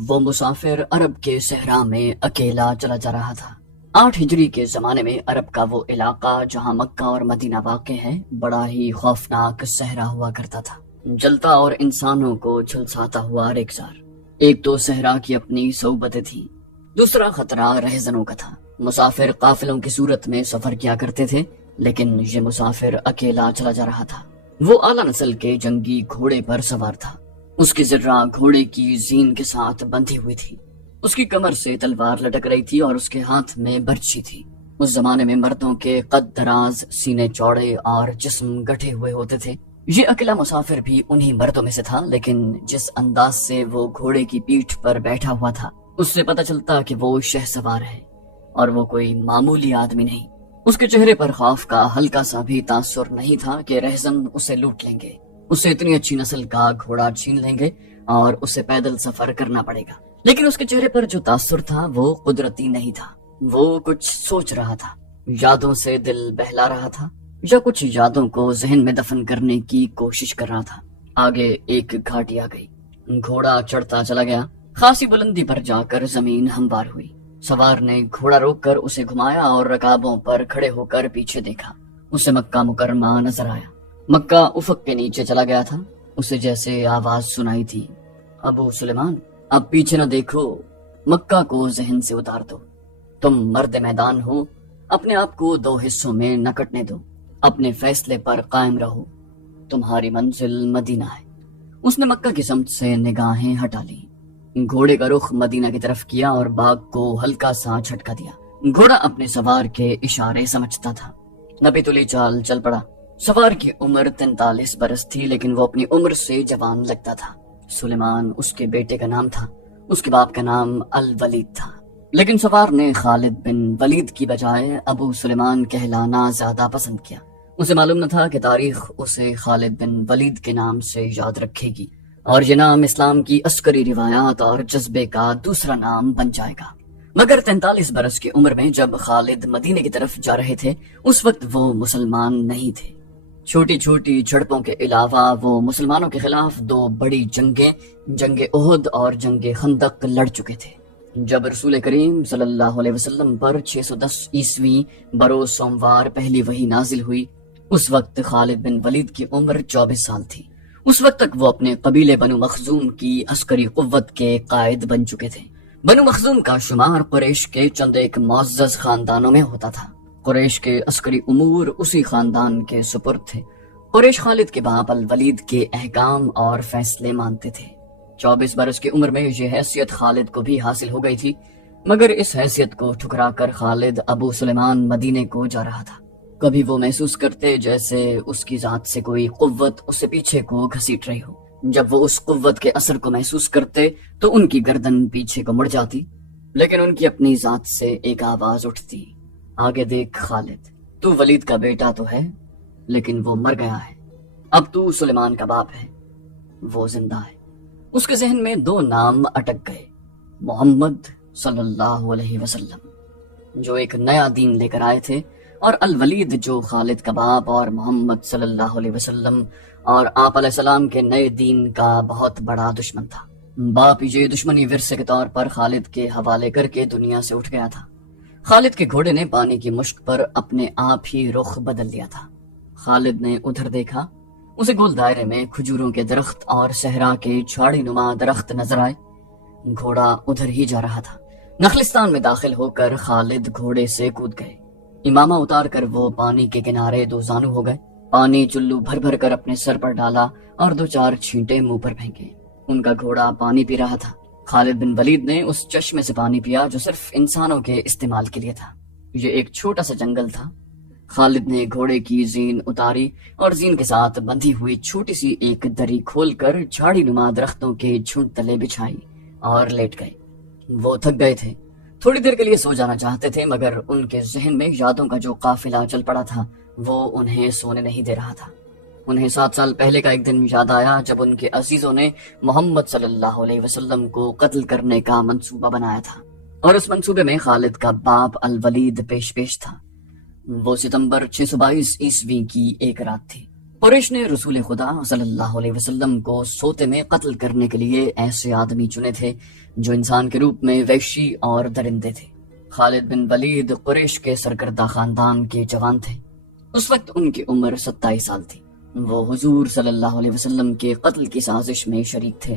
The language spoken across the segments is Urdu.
وہ مسافر عرب کے صحرا میں اکیلا چلا جا رہا تھا۔ 8 ہجری کے زمانے میں عرب کا وہ علاقہ جہاں مکہ اور مدینہ واقع ہے بڑا ہی خوفناک صحرا ہوا کرتا تھا، جلتا اور انسانوں کو جھلساتا ہوا ریگزار۔ ایک تو صحرا کی اپنی صعوبتیں تھیں، دوسرا خطرہ رہزنوں کا تھا۔ مسافر قافلوں کی صورت میں سفر کیا کرتے تھے، لیکن یہ مسافر اکیلا چلا جا رہا تھا۔ وہ اعلیٰ نسل کے جنگی گھوڑے پر سوار تھا۔ اس کی ذرہ گھوڑے کی زین کے ساتھ بندھی ہوئی تھی، اس کی کمر سے تلوار لٹک رہی تھی اور اس کے ہاتھ میں برچھی تھی۔ اس زمانے میں مردوں کے قد دراز، سینے چوڑے اور جسم گٹھے ہوئے ہوتے تھے۔ یہ اکیلا مسافر بھی انہی مردوں میں سے تھا، لیکن جس انداز سے وہ گھوڑے کی پیٹھ پر بیٹھا ہوا تھا اس سے پتہ چلتا کہ وہ شہسوار ہے اور وہ کوئی معمولی آدمی نہیں۔ اس کے چہرے پر خوف کا ہلکا سا بھی تاثر نہیں تھا کہ رہزن اسے لوٹ لیں گے، اسے اتنی اچھی نسل کا گھوڑا چھین لیں گے اور اسے پیدل سفر کرنا پڑے گا۔ لیکن اس کے چہرے پر جو تاثر تھا وہ قدرتی نہیں تھا۔ وہ کچھ سوچ رہا تھا، یادوں سے دل بہلا رہا تھا یا کچھ یادوں کو ذہن میں دفن کرنے کی کوشش کر رہا تھا۔ آگے ایک گھاٹی آ گئی، گھوڑا چڑھتا چلا گیا، خاصی بلندی پر جا کر زمین ہموار ہوئی۔ سوار نے گھوڑا روک کر اسے گھمایا اور رکابوں پر کھڑے ہو کر پیچھے دیکھا۔ اسے مکہ مکرمہ نظر آیا۔ مکہ افق کے نیچے چلا گیا تھا۔ اسے جیسے آواز سنائی تھی، ابو سلیمان اب پیچھے نہ دیکھو، مکہ کو ذہن سے اتار دو، تم مرد میدان ہو، اپنے آپ کو 2 حصوں میں نہ کٹنے دو، اپنے فیصلے پر قائم رہو، تمہاری منزل مدینہ ہے۔ اس نے مکہ کی سمت سے نگاہیں ہٹا لی، گھوڑے کا رخ مدینہ کی طرف کیا اور باغ کو ہلکا سا جھٹکا دیا۔ گھوڑا اپنے سوار کے اشارے سمجھتا تھا، نبی تلی چال چل پڑا۔ سوار کی عمر 43 برس تھی، لیکن وہ اپنی عمر سے جوان لگتا تھا۔ سلیمان اس کے بیٹے کا نام تھا، اس کے باپ کا نام الولید تھا، لیکن سوار نے خالد بن ولید کی بجائے ابو سلیمان کہلانا زیادہ پسند کیا۔ اسے معلوم نہ تھا کہ تاریخ اسے خالد بن ولید کے نام سے یاد رکھے گی اور یہ نام اسلام کی عسکری روایات اور جذبے کا دوسرا نام بن جائے گا۔ مگر 43 برس کی عمر میں جب خالد مدینے کی طرف جا رہے تھے اس وقت وہ مسلمان نہیں تھے۔ چھوٹی چھوٹی جھڑپوں کے علاوہ وہ مسلمانوں کے خلاف 2 بڑی جنگیں، جنگ احد اور جنگ خندق لڑ چکے تھے۔ جب رسول کریم صلی اللہ علیہ وسلم پر 610 عیسوی بروز سوموار پہلی وحی نازل ہوئی، اس وقت خالد بن ولید کی عمر 24 سال تھی۔ اس وقت تک وہ اپنے قبیلے بنو مخزوم کی عسکری قوت کے قائد بن چکے تھے۔ بنو مخزوم کا شمار قریش کے چند ایک معزز خاندانوں میں ہوتا تھا۔ قریش کے عسکری امور اسی خاندان کے سپرد تھے۔ قریش خالد کے باپ الولید کے احکام اور فیصلے مانتے تھے۔ 24 برس کی عمر میں یہ حیثیت خالد کو بھی حاصل ہو گئی تھی، مگر اس حیثیت کو ٹھکرا کر خالد ابو سلیمان مدینے کو جا رہا تھا۔ کبھی وہ محسوس کرتے جیسے اس کی ذات سے کوئی قوت اسے پیچھے کو گھسیٹ رہی ہو۔ جب وہ اس قوت کے اثر کو محسوس کرتے تو ان کی گردن پیچھے کو مڑ جاتی، لیکن ان کی اپنی ذات سے ایک آواز اٹھتی، آگے دیکھ خالد، تو ولید کا بیٹا تو ہے لیکن وہ مر گیا ہے، اب تو سلیمان کا باپ ہے، وہ زندہ ہے۔ اس کے ذہن میں 2 نام اٹک گئے، محمد صلی اللہ علیہ وسلم جو ایک نیا دین لے کر آئے تھے، اور الولید جو خالد کا باپ اور محمد صلی اللہ علیہ وسلم اور آپ علیہ السلام کے نئے دین کا بہت بڑا دشمن تھا۔ باپ یہ دشمنی ورثے کے طور پر خالد کے حوالے کر کے دنیا سے اٹھ گیا تھا۔ خالد کے گھوڑے نے پانی کی مشک پر اپنے آپ ہی رخ بدل لیا تھا۔ خالد نے ادھر دیکھا، اسے گول دائرے میں کھجوروں کے درخت اور صحرا کے جھاڑی نما درخت نظر آئے۔ گھوڑا ادھر ہی جا رہا تھا۔ نخلستان میں داخل ہو کر خالد گھوڑے سے کود گئے۔ امامہ اتار کر وہ پانی کے کنارے 2 زانو ہو گئے۔ پانی چلو بھر بھر کر اپنے سر پر ڈالا اور 2-4 چھینٹے منہ پر پھینکے۔ ان کا گھوڑا پانی پی رہا تھا۔ خالد بن ولید نے اس چشمے سے پانی پیا جو صرف انسانوں کے استعمال کے لیے تھا۔ یہ ایک چھوٹا سا جنگل تھا۔ خالد نے گھوڑے کی زین اتاری اور زین کے ساتھ بندھی ہوئی چھوٹی سی ایک دری کھول کر جھاڑی نما درختوں کے جھنڈ تلے بچھائی اور لیٹ گئے۔ وہ تھک گئے تھے، تھوڑی دیر کے لیے سو جانا چاہتے تھے، مگر ان کے ذہن میں یادوں کا جو قافلہ چل پڑا تھا وہ انہیں سونے نہیں دے رہا تھا۔ انہیں 7 سال پہلے کا ایک دن یاد آیا جب ان کے عزیزوں نے محمد صلی اللہ علیہ وسلم کو قتل کرنے کا منصوبہ بنایا تھا، اور اس منصوبے میں خالد کا باپ الولید پیش تھا۔ وہ ستمبر 622 عیسوی کی ایک رات تھی۔ قریش نے رسول خدا صلی اللہ علیہ وسلم کو سوتے میں قتل کرنے کے لیے ایسے آدمی چنے تھے جو انسان کے روپ میں وحشی اور درندے تھے۔ خالد بن ولید قریش کے سرکردہ خاندان کے جوان تھے۔ اس وقت ان کی عمر 27 سال تھی۔ وہ حضور صلی اللہ علیہ وسلم کے قتل کی سازش میں شریک تھے،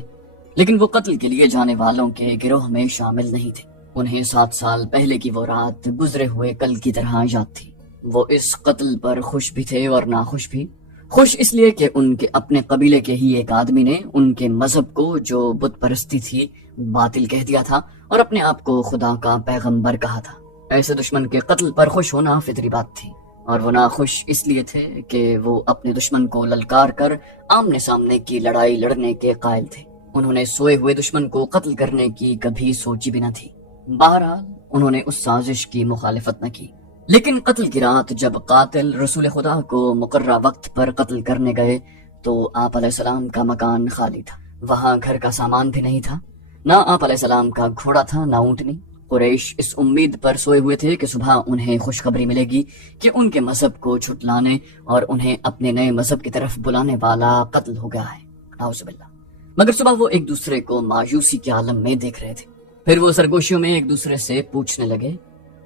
لیکن وہ قتل کے لیے جانے والوں کے گروہ میں شامل نہیں تھے۔ انہیں 7 سال پہلے کی وہ رات گزرے ہوئے کل کی طرح یاد تھی۔ وہ اس قتل پر خوش بھی تھے اور ناخوش بھی۔ خوش اس لیے کہ ان کے اپنے قبیلے کے ہی ایک آدمی نے ان کے مذہب کو، جو بت پرستی تھی، باطل کہہ دیا تھا اور اپنے آپ کو خدا کا پیغمبر کہا تھا۔ ایسے دشمن کے قتل پر خوش ہونا فطری بات تھی، اور وہ ناخوش اس لیے تھے کہ وہ اپنے دشمن کو للکار کر آمنے سامنے کی لڑائی لڑنے کے قائل تھے۔ انہوں نے سوئے ہوئے دشمن کو قتل کرنے کی کبھی سوچی بھی نہ تھی۔ بہرحال انہوں نے اس سازش کی مخالفت نہ کی، لیکن قتل کی رات جب قاتل رسول خدا کو مقررہ وقت پر قتل کرنے گئے تو آپ علیہ السلام کا مکان خالی تھا۔ وہاں گھر کا سامان بھی نہیں تھا، نہ آپ علیہ السلام کا گھوڑا تھا، نہ اونٹنی۔ قریش اس امید پر سوئے ہوئے تھے کہ صبح انہیں خوشخبری ملے گی کہ ان کے مذہب کو چھٹلانے اور انہیں اپنے نئے مذہب کی طرف بلانے والا قتل ہو گیا ہے، نعوذ باللہ۔ مگر صبح وہ ایک دوسرے کو مایوسی کے عالم میں دیکھ رہے تھے۔ پھر وہ سرگوشیوں میں ایک دوسرے سے پوچھنے لگے،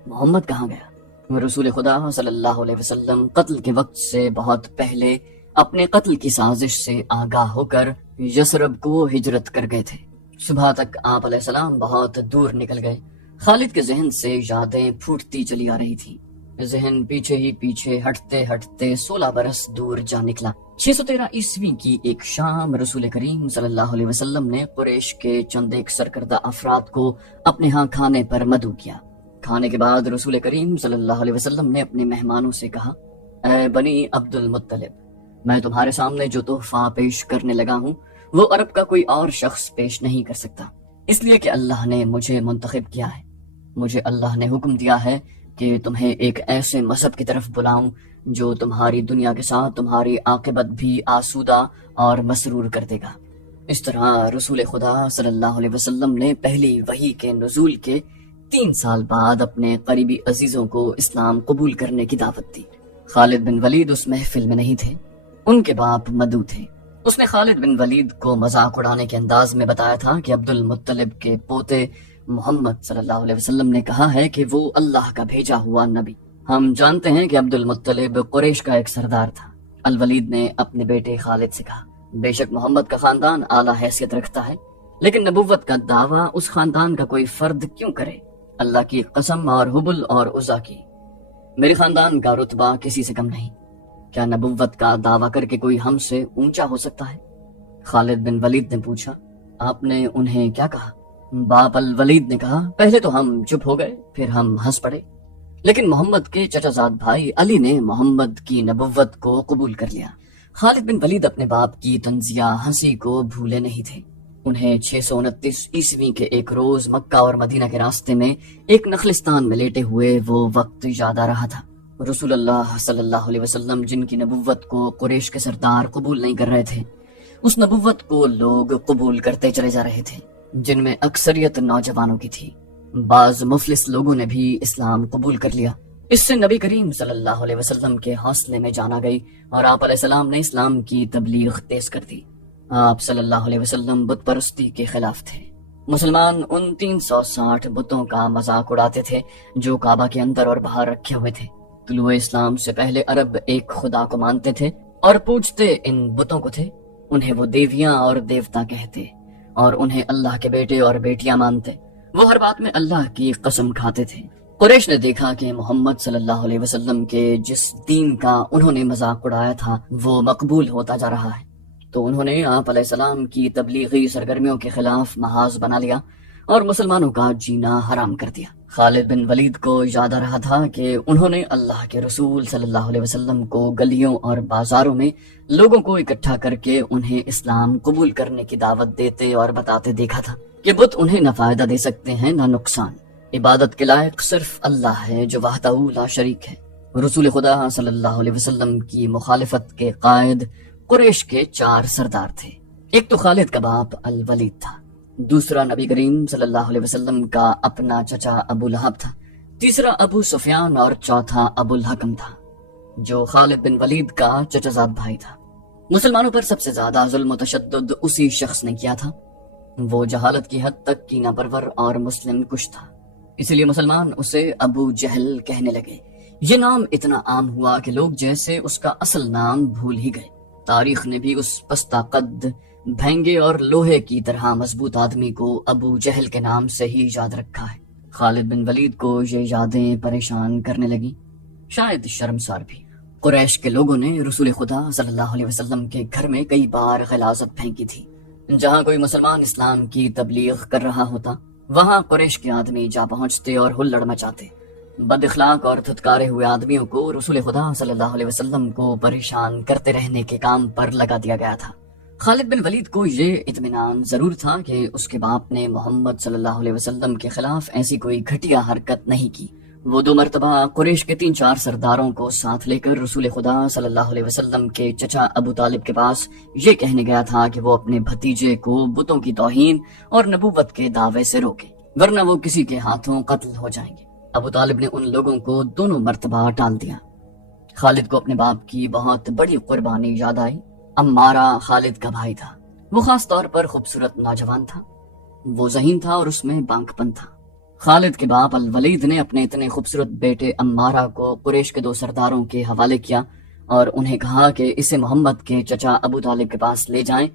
محمد کہاں گیا؟ رسول خدا صلی اللہ علیہ وسلم قتل کے وقت سے بہت پہلے اپنے قتل کی سازش سے آگاہ ہو کر یثرب کو ہجرت کر گئے تھے۔ صبح تک آپ علیہ السلام بہت دور نکل گئے۔ خالد کے ذہن سے یادیں پھوٹتی چلی آ رہی تھی۔ ذہن پیچھے ہی پیچھے ہٹتے ہٹتے 16 برس دور جا نکلا۔ 613 عیسوی کی ایک شام رسول کریم صلی اللہ علیہ وسلم نے قریش کے چند ایک سرکردہ افراد کو اپنے ہاں کھانے پر مدعو کیا۔ کھانے کے بعد رسول کریم صلی اللہ علیہ وسلم نے اپنے مہمانوں سے کہا، اے بنی عبد المطلب، میں تمہارے سامنے جو تحفہ پیش کرنے لگا ہوں وہ عرب کا کوئی اور شخص پیش نہیں کر سکتا، اس لیے کہ اللہ نے مجھے منتخب کیا ہے۔ مجھے اللہ نے حکم دیا ہے کہ تمہیں ایک ایسے مذہب کی طرف بلاؤں جو تمہاری دنیا کے ساتھ تمہاری عاقبت بھی آسودہ اور مسرور کر دے گا۔ اس طرح رسول خدا صلی اللہ علیہ وسلم نے پہلی وحی کے نزول کے 3 سال بعد اپنے قریبی عزیزوں کو اسلام قبول کرنے کی دعوت دی۔ خالد بن ولید اس محفل میں نہیں تھے، ان کے باپ مدعو تھے۔ اس نے خالد بن ولید کو مذاق اڑانے کے انداز میں بتایا تھا کہ عبد المطلب کے پوتے محمد صلی اللہ علیہ وسلم نے کہا ہے کہ وہ اللہ کا بھیجا ہوا نبی۔ ہم جانتے ہیں کہ عبد المطلب قریش کا ایک سردار تھا۔ الولید نے اپنے بیٹے خالد سے کہا، بے شک محمد کا خاندان اعلیٰ حیثیت رکھتا ہے، لیکن نبوت کا دعویٰ اس خاندان کا کوئی فرد کیوں کرے؟ اللہ کی قسم اور حبل اور عزا کی، میرے خاندان کا رتبہ کسی سے کم نہیں۔ کیا نبوت کا دعویٰ کر کے کوئی ہم سے اونچا ہو سکتا ہے؟ خالد بن ولید نے پوچھا، آپ نے انہیں کیا کہا؟ باپ الولید نے کہا، پہلے تو ہم چپ ہو گئے، پھر ہم ہنس پڑے، لیکن محمد کے چچا زاد بھائی علی نے محمد کی نبوت کو قبول کر لیا۔ خالد بن ولید اپنے باپ کی طنزیہ ہنسی کو بھولے نہیں تھے۔ انہیں 629 عیسوی کے ایک روز مکہ اور مدینہ کے راستے میں ایک نخلستان میں لیٹے ہوئے وہ وقت یاد آ رہا تھا۔ رسول اللہ صلی اللہ علیہ وسلم جن کی نبوت کو قریش کے سردار قبول نہیں کر رہے تھے، اس نبوت کو لوگ قبول کرتے چلے جا رہے تھے، جن میں اکثریت نوجوانوں کی تھی۔ بعض مفلس لوگوں نے بھی اسلام قبول کر لیا۔ اس سے نبی کریم صلی اللہ علیہ وسلم کے حوصلے میں جان آ گئی اور آپ علیہ السلام نے اسلام کی تبلیغ تیز کر دی۔ آپ صلی اللہ علیہ وسلم بت پرستی کے خلاف تھے۔ مسلمان ان 360 بتوں کا مذاق اڑاتے تھے جو کعبہ کے اندر اور باہر رکھے ہوئے تھے۔ طلوع اسلام سے پہلے عرب ایک خدا کو مانتے تھے اور پوجتے ان بتوں کو تھے۔ انہیں وہ دیویاں اور دیوتا کہتے اور انہیں اللہ کے بیٹے اور بیٹیاں مانتے۔ وہ ہر بات میں اللہ کی قسم کھاتے تھے۔ قریش نے دیکھا کہ محمد صلی اللہ علیہ وسلم کے جس دین کا انہوں نے مذاق اڑایا تھا وہ مقبول ہوتا جا رہا ہے، تو انہوں نے آپ علیہ السلام کی تبلیغی سرگرمیوں کے خلاف محاذ بنا لیا اور مسلمانوں کا جینا حرام کر دیا۔ خالد بن ولید کو یاد آ رہا تھا کہ انہوں نے اللہ کے رسول صلی اللہ علیہ وسلم کو گلیوں اور بازاروں میں لوگوں کو اکٹھا کر کے انہیں اسلام قبول کرنے کی دعوت دیتے اور بتاتے دیکھا تھا کہ بت انہیں نہ فائدہ دے سکتے ہیں نہ نقصان۔ عبادت کے لائق صرف اللہ ہے جو وحدہ لا شریک ہے۔ رسول خدا صلی اللہ علیہ وسلم کی مخالفت کے قائد قریش کے 4 سردار تھے۔ ایک تو خالد کا باپ الولید تھا، دوسرا نبی کریم صلی اللہ علیہ وسلم کا اپنا چچا ابو لہب تھا، تیسرا ابو سفیان اور چوتھا ابو الحکم تھا جو خالد بن ولید کا چچا زاد بھائی تھا۔ مسلمانوں پر سب سے زیادہ ظلم و تشدد اسی شخص نے کیا تھا۔ وہ جہالت کی حد تک کینہ پرور اور مسلم کش تھا، اسی لیے مسلمان اسے ابو جہل کہنے لگے۔ یہ نام اتنا عام ہوا کہ لوگ جیسے اس کا اصل نام بھول ہی گئے۔ تاریخ نے بھی اس پستہ قد، بھینگے اور لوہے کی طرح مضبوط آدمی کو ابو جہل کے نام سے ہی یاد رکھا ہے۔ خالد بن ولید کو یہ یادیں پریشان کرنے لگی، شاید شرمسار بھی۔ قریش کے لوگوں نے رسول خدا صلی اللہ علیہ وسلم کے گھر میں کئی بار غلاظت پھینکی تھی۔ جہاں کوئی مسلمان اسلام کی تبلیغ کر رہا ہوتا، وہاں قریش کے آدمی جا پہنچتے اور ہلڑ مچاتے۔ بد اخلاق اور دھتکارے ہوئے آدمیوں کو رسول خدا صلی اللہ علیہ وسلم کو پریشان کرتے رہنے کے کام پر لگا دیا گیا تھا۔ خالد بن ولید کو یہ اطمینان ضرور تھا کہ اس کے باپ نے محمد صلی اللہ علیہ وسلم کے خلاف ایسی کوئی گھٹیا حرکت نہیں کی۔ وہ 2 مرتبہ قریش کے 3-4 سرداروں کو ساتھ لے کر رسول خدا صلی اللہ علیہ وسلم کے چچا ابو طالب کے پاس یہ کہنے گیا تھا کہ وہ اپنے بھتیجے کو بتوں کی توہین اور نبوت کے دعوے سے روکے، ورنہ وہ کسی کے ہاتھوں قتل ہو جائیں گے۔ ابو طالب نے ان لوگوں کو دونوں مرتبہ ٹال دیا۔ خالد کو اپنے باپ کی بہت بڑی قربانی یاد آئی۔ عمارہ خالد کا بھائی تھا۔ وہ خاص طور پر خوبصورت نوجوان تھا، وہ ذہین تھا اور اس میں بانک پن تھا۔ خالد کے باپ الولید نے اپنے اتنے خوبصورت بیٹے عمارہ کو قریش کے 2 سرداروں کے حوالے کیا اور انہیں کہا کہ اسے محمد کے چچا ابو طالب کے پاس لے جائیں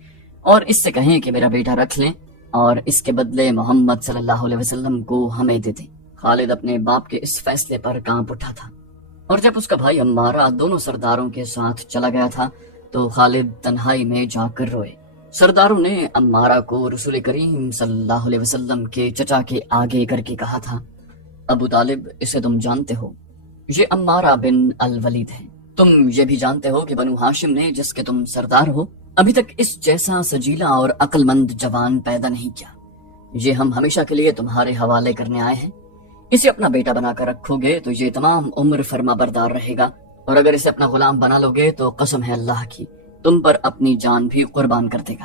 اور اس سے کہیں کہ میرا بیٹا رکھ لیں اور اس کے بدلے محمد صلی اللہ علیہ وسلم کو ہمیں دے دیں۔ خالد اپنے باپ کے اس فیصلے پر کانپ اٹھا تھا، اور جب اس کا بھائی عمارہ دونوں سرداروں کے ساتھ چلا گیا تھا تو خالد تنہائی میں جا کر روئے۔ سرداروں نے عمارہ کو رسول کریم صلی اللہ علیہ وسلم کے چچا کے آگے کر کے کہا تھا، ابو طالب اسے تم جانتے ہو، یہ عمارہ بن الولید ہے۔ تم یہ بھی جانتے ہو کہ بنو ہاشم نے جس کے تم سردار ہو ابھی تک اس جیسا سجیلا اور عقل مند جوان پیدا نہیں کیا۔ یہ ہم ہمیشہ کے لیے تمہارے حوالے کرنے آئے ہیں۔ اسے اپنا بیٹا بنا کر رکھو گے تو یہ تمام عمر فرما بردار رہے گا، اور اگر اسے اپنا غلام بنا لو گے تو قسم ہے اللہ کی تم پر اپنی جان بھی قربان کر دے گا۔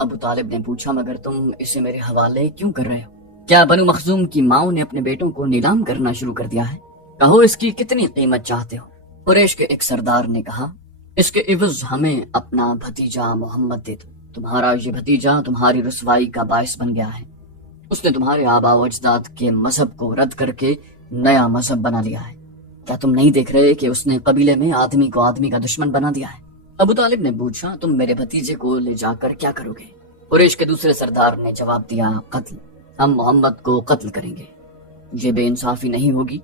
ابو طالب نے پوچھا، مگر تم اسے میرے حوالے کیوں کر رہے ہو؟ کیا بنو مخزوم کی ماؤں نے اپنے بیٹوں کو نیلام کرنا شروع کر دیا ہے؟ کہو اس کی کتنی قیمت چاہتے ہو؟ قریش کے ایک سردار نے کہا، اس کے عوض ہمیں اپنا بھتیجا محمد دے دو۔ تمہارا یہ بھتیجا تمہاری رسوائی کا باعث بن گیا ہے۔ اس نے تمہارے آبا و اجداد کے مذہب کو رد کر کے نیا مذہب بنا لیا ہے۔ کیا تم نہیں دیکھ رہے کہ اس نے قبیلے میں آدمی کو آدمی کا دشمن بنا دیا ہے؟ ابو طالب نے پوچھا، تم میرے بھتیجے کو لے جا کر کیا کرو گے؟ قریش کے دوسرے سردار نے جواب دیا، قتل۔ ہم محمد کو قتل کریں گے۔ یہ بے انصافی نہیں ہوگی۔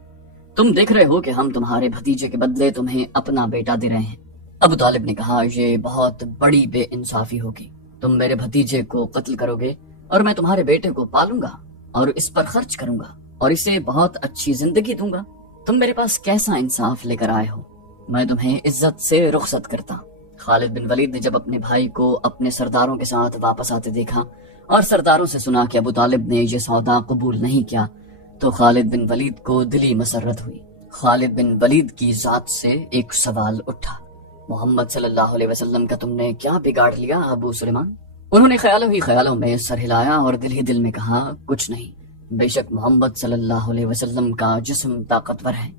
تم دیکھ رہے ہو کہ ہم تمہارے بھتیجے کے بدلے تمہیں اپنا بیٹا دے رہے ہیں۔ ابو طالب نے کہا، یہ بہت بڑی بے انصافی ہوگی۔ تم میرے بھتیجے کو قتل کرو گے اور میں تمہارے بیٹے کو پالوں گا اور اس پر خرچ کروں گا اور اسے بہت اچھی زندگی دوں گا۔ تم میرے پاس کیسا انصاف لے کر آئے ہو؟ میں تمہیں عزت سے رخصت کرتا۔ خالد بن ولید نے جب اپنے بھائی کو اپنے سرداروں کے ساتھ واپس آتے دیکھا اور سرداروں سے سنا کہ ابو طالب نے یہ سودا قبول نہیں کیا تو خالد بن ولید کو دلی مسرت ہوئی۔ خالد بن ولید کی ذات سے ایک سوال اٹھا، محمد صلی اللہ علیہ وسلم کا تم نے کیا بگاڑ لیا ابو سلیمان؟ انہوں نے خیالوں ہی خیالوں میں سر ہلایا اور دل ہی دل میں کہا، کچھ نہیں، بے شک محمد صلی اللہ علیہ وسلم کا جسم طاقتور ہے،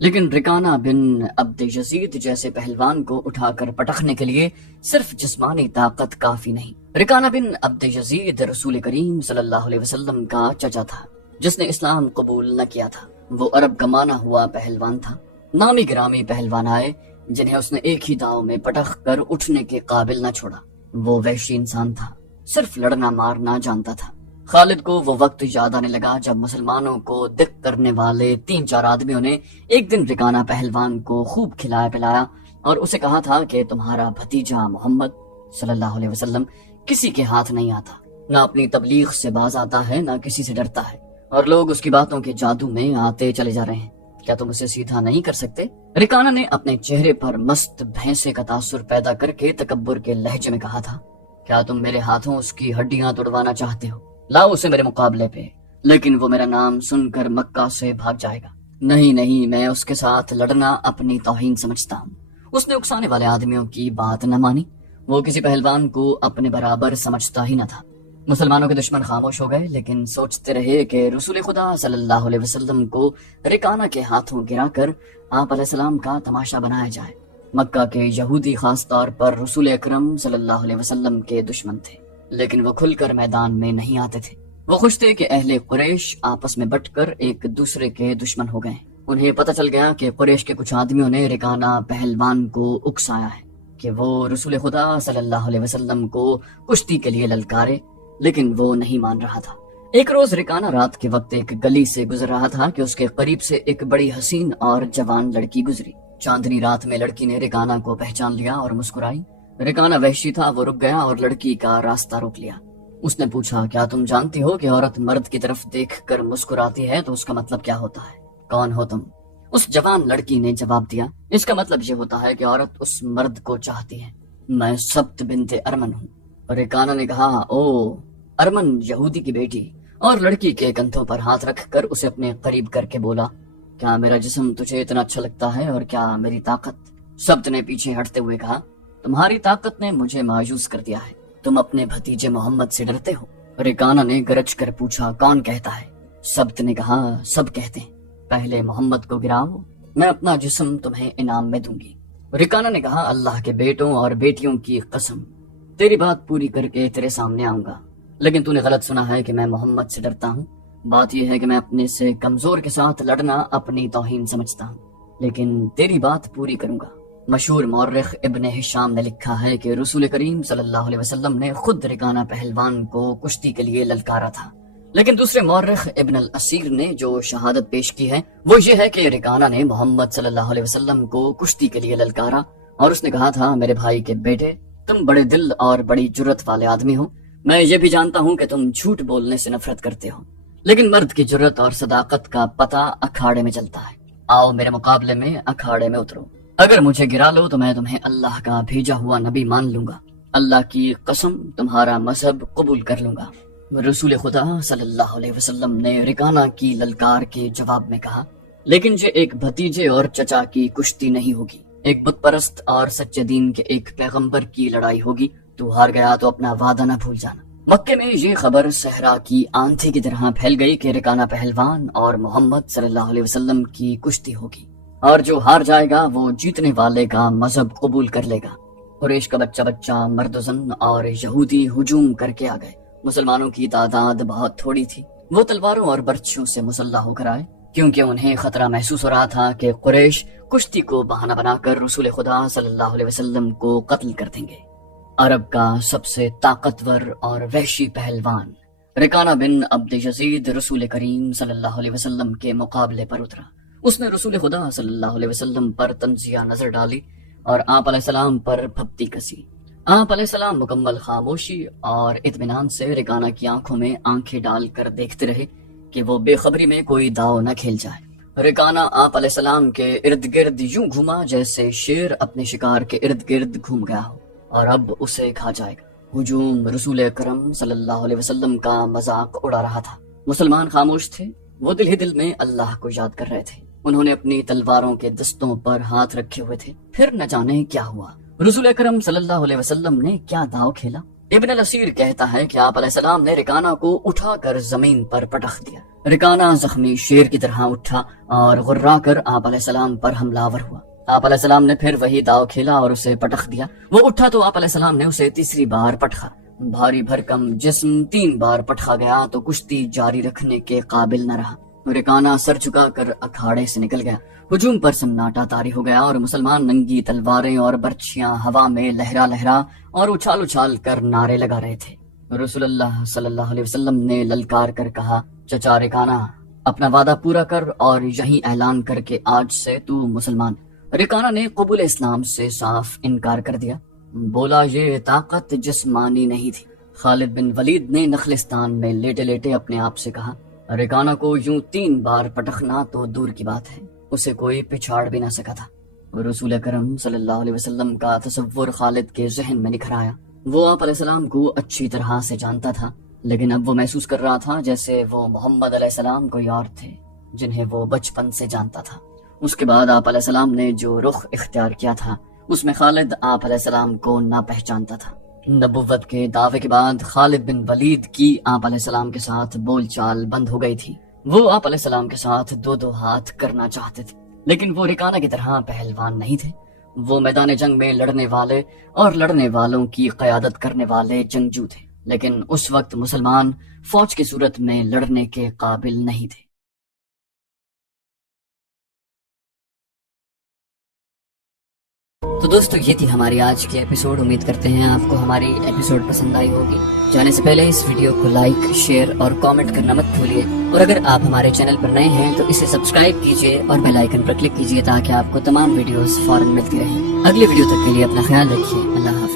لیکن رکانہ بن عبد یزید جیسے پہلوان کو اٹھا کر پٹخنے کے لیے صرف جسمانی طاقت کافی نہیں۔ رکانہ بن عبد یزید رسول کریم صلی اللہ علیہ وسلم کا چچا تھا جس نے اسلام قبول نہ کیا تھا۔ وہ عرب کا مانا ہوا پہلوان تھا، نامی گرامی پہلوان آئے جنہیں اس نے ایک ہی داؤ میں پٹخ کر اٹھنے کے قابل نہ چھوڑا۔ وہ وحشی انسان تھا، صرف لڑنا مارنا جانتا تھا۔ خالد کو وہ وقت یاد آنے لگا جب مسلمانوں کو دق کرنے والے 3-4 آدمیوں نے ایک دن رکانہ پہلوان کو خوب کھلایا پلایا اور اسے کہا تھا کہ تمہارا بھتیجا محمد صلی اللہ علیہ وسلم کسی کے ہاتھ نہیں آتا، نہ اپنی تبلیغ سے باز آتا ہے، نہ کسی سے ڈرتا ہے، اور لوگ اس کی باتوں کے جادو میں آتے چلے جا رہے ہیں۔ کیا تم اسے سیدھا نہیں کر سکتے؟ رکانہ نے اپنے چہرے پر مست بھینسے کا تاثر پیدا کر کے تکبر کے لہجے میں کہا تھا، کیا تم میرے ہاتھوں اس کی ہڈیاں توڑوانا چاہتے ہو؟ لاؤ اسے میرے مقابلے پہ، لیکن وہ میرا نام سن کر مکہ سے بھاگ جائے گا۔ نہیں، میں اس کے ساتھ لڑنا اپنی توہین سمجھتا ہوں۔ اس نے اکسانے والے آدمیوں کی بات نہ مانی، وہ کسی پہلوان کو اپنے برابر سمجھتا ہی نہ تھا۔ مسلمانوں کے دشمن خاموش ہو گئے، لیکن سوچتے رہے کہ رسول خدا صلی اللہ علیہ وسلم کو رکانہ کے ہاتھوں گرا کر آپ علیہ السلام کا تماشا بنایا جائے۔ مکہ کے یہودی خاص طور پر رسول اکرم صلی اللہ علیہ وسلم کے دشمن تھے، لیکن وہ کھل کر میدان میں نہیں آتے تھے۔ وہ خوش تھے کہ اہل قریش آپس میں بٹ کر ایک دوسرے کے دشمن ہو گئے۔ انہیں پتہ چل گیا کہ قریش کے کچھ آدمیوں نے رکانہ پہلوان کو اکسایا ہے کہ وہ رسول خدا صلی اللہ علیہ وسلم کو کشتی کے لیے للکارے، لیکن وہ نہیں مان رہا تھا۔ ایک روز رکانہ رات کے وقت ایک گلی سے گزر رہا تھا کہ اس کے قریب سے ایک بڑی حسین اور جوان لڑکی گزری۔ چاندنی رات میں لڑکی نے رکانہ کو پہچان لیا اور مسکرائی۔ رکانہ وحشی تھا، وہ رک گیا اور لڑکی کا راستہ روک لیا۔ اس نے پوچھا، کیا تم جانتی ہو کہ عورت مرد کی طرف دیکھ کر مسکراتی ہے تو اس کا مطلب کیا ہوتا ہے؟ کون ہو تم؟ اس جوان لڑکی نے جواب دیا، اس کا مطلب یہ ہوتا ہے کہ عورت اس مرد کو چاہتی ہے۔ میں سبت بنت ارمن ہوں۔ رکانہ نے کہا، او ارمن یہودی کی بیٹی، اور لڑکی کے کندھوں پر ہاتھ رکھ کر اسے اپنے قریب کر کے بولا، کیا میرا جسم تجھے اتنا اچھا لگتا ہے اور کیا میری طاقت؟ سبت نے پیچھے ہٹتے ہوئے کہا، تمہاری طاقت نے مجھے مایوس کر دیا ہے، تم اپنے بھتیجے محمد سے ڈرتے ہو؟ رکانہ نے گرج کر پوچھا، کون کہتا ہے؟ سبت نے کہا، سب کہتے ہیں، پہلے محمد کو گراؤ، میں اپنا جسم تمہیں انعام میں دوں گی۔ رکانہ نے کہا، اللہ کے بیٹوں اور بیٹیوں کی قسم، تیری بات پوری کر کے تیرے سامنے آؤں گا، لیکن تو نے غلط سنا ہے کہ میں محمد سے ڈرتا ہوں۔ بات یہ ہے کہ میں اپنے سے کمزور کے ساتھ لڑنا اپنی توہین سمجھتا ہوں، لیکن تیری بات پوری کروں گا۔ مشہور مورخ ابن ہشام نے لکھا ہے کہ رسول کریم صلی اللہ علیہ وسلم نے خود رکانہ پہلوان کو کشتی کے لیے للکارا تھا، لیکن دوسرے مورخ ابن الاسیر نے جو شہادت پیش کی ہے وہ یہ ہے کہ رکانہ نے محمد صلی اللہ علیہ وسلم کو کشتی کے لیے للکارا اور اس نے کہا تھا، میرے بھائی کے بیٹے، تم بڑے دل اور بڑی جرت والے آدمی ہو، میں یہ بھی جانتا ہوں کہ تم جھوٹ بولنے سے نفرت کرتے ہو، لیکن مرد کی جرت اور صداقت کا پتہ اکھاڑے میں چلتا ہے۔ آؤ میرے مقابلے میں اکھاڑے میں اترو، اگر مجھے گرا لو تو میں تمہیں اللہ کا بھیجا ہوا نبی مان لوں گا، اللہ کی قسم تمہارا مذہب قبول کر لوں گا۔ رسول خدا صلی اللہ علیہ وسلم نے رکانہ کی للکار کے جواب میں کہا، لیکن یہ ایک بھتیجے اور چچا کی کشتی نہیں ہوگی، ایک بت پرست اور سچے دین کے ایک پیغمبر کی لڑائی ہوگی، تو ہار گیا تو اپنا وعدہ نہ بھول جانا۔ مکے میں یہ خبر صحرا کی آندھی کی طرح پھیل گئی کہ رکانہ پہلوان اور محمد صلی اللہ علیہ وسلم کی کشتی ہوگی، اور جو ہار جائے گا وہ جیتنے والے کا مذہب قبول کر لے گا۔ قریش کا بچہ مرد و زن اور یہودی ہجوم کر کے آ گئے۔ مسلمانوں کی تعداد بہت تھوڑی تھی، وہ تلواروں اور برچھیوں سے مسلح ہو کر آئے، کیونکہ انہیں خطرہ محسوس ہو رہا تھا کہ قریش کشتی کو بہانہ بنا کر رسول خدا صلی اللہ علیہ وسلم کو قتل کر دیں گے۔ عرب کا سب سے طاقتور اور وحشی پہلوان رکانہ بن عبد یزید رسول کریم صلی اللہ علیہ وسلم کے مقابلے پر اترا۔ اس نے رسول خدا صلی اللہ علیہ وسلم پر تنزیہ نظر ڈالی اور آپ علیہ السلام پر پھپتی کسی۔ آپ علیہ السلام مکمل خاموشی اور اطمینان سے رکانہ کی آنکھوں میں آنکھیں ڈال کر دیکھتے رہے کہ وہ بے خبری میں کوئی داؤ نہ کھیل جائے۔ رکانہ آپ علیہ السلام کے ارد گرد یوں گھوما جیسے شیر اپنے شکار کے ارد گرد گھوم گیا ہو اور اب اسے کھا جائے گا۔ ہجوم رسول اکرم صلی اللہ علیہ وسلم کا مذاق اڑا رہا تھا۔ مسلمان خاموش تھے، وہ دل ہی دل میں اللہ کو یاد کر رہے تھے۔ انہوں نے اپنی تلواروں کے دستوں پر ہاتھ رکھے ہوئے تھے، پھر نہ جانے کیا ہوا۔ رسول اکرم صلی اللہ علیہ وسلم نے کیا داؤ کھیلا؟ ابن الاسیر کہتا ہے کہ آپ علیہ السلام نے رکانہ کو اٹھا کر زمین پر پٹخ دیا۔ رکانہ زخمی شیر کی طرح اٹھا اور غرا کر آپ علیہ السلام پر حملہ آور ہوا۔ آپ علیہ السلام نے پھر وہی داؤ کھیلا اور اسے پٹخ دیا۔ وہ اٹھا تو آپ علیہ السلام نے اسے تیسری بار پٹخا۔ بھاری بھرکم جسم 3 بار پٹخا گیا تو کشتی جاری رکھنے کے قابل نہ رہا۔ رکانہ سر جھکا کر اکھاڑے سے نکل گیا۔ ہجوم پر سناٹا طاری ہو گیا اور مسلمان ننگی تلواریں اور برچھیاں ہوا میں لہرا لہرا اور اچھال اچھال کر نعرے لگا رہے تھے۔ رسول اللہ صلی اللہ علیہ وسلم نے للکار کر کہا، چچا رکانہ، اپنا وعدہ پورا کر اور یہی اعلان کر کے آج سے تو مسلمان۔ رکانہ نے قبول اسلام سے صاف انکار کر دیا، بولا یہ طاقت جسمانی نہیں تھی۔ خالد بن ولید نے نخلستان میں لیٹے لیٹے اپنے آپ سے کہا، رکانہ کو یوں 3 بار پٹخنا تو دور کی بات ہے، اسے کوئی پچھاڑ بھی نہ سکا تھا۔ رسول اکرم صلی اللہ علیہ وسلم کا تصور خالد کے ذہن میں نکھر آیا۔ وہ آپ علیہ السلام کو اچھی طرح سے جانتا تھا، لیکن اب وہ محسوس کر رہا تھا جیسے وہ محمد علیہ السلام کوئی اور تھے جنہیں وہ بچپن سے جانتا تھا۔ اس کے بعد آپ علیہ السلام نے جو رخ اختیار کیا تھا اس میں خالد آپ علیہ السلام کو نہ پہچانتا تھا۔ نبوت کے دعوے کے بعد خالد بن ولید کی آپ علیہ السلام کے ساتھ بول چال بند ہو گئی تھی۔ وہ آپ علیہ السلام کے ساتھ 2 ہاتھ کرنا چاہتے تھے، لیکن وہ رکانہ کی طرح پہلوان نہیں تھے۔ وہ میدان جنگ میں لڑنے والے اور لڑنے والوں کی قیادت کرنے والے جنگجو تھے، لیکن اس وقت مسلمان فوج کی صورت میں لڑنے کے قابل نہیں تھے۔ تو دوستو یہ تھی ہماری آج کی ایپیسوڈ۔ امید کرتے ہیں آپ کو ہماری ایپیسوڈ پسند آئی ہوگی۔ جانے سے پہلے اس ویڈیو کو لائک، شیئر اور کامنٹ کرنا مت بھولیے، اور اگر آپ ہمارے چینل پر نئے ہیں تو اسے سبسکرائب کیجیے اور بیل آئیکن پر کلک کیجیے تاکہ آپ کو تمام ویڈیوز فوراً ملتی رہیں۔ اگلے ویڈیو تک کے لیے اپنا خیال رکھیے۔ اللہ حافظ۔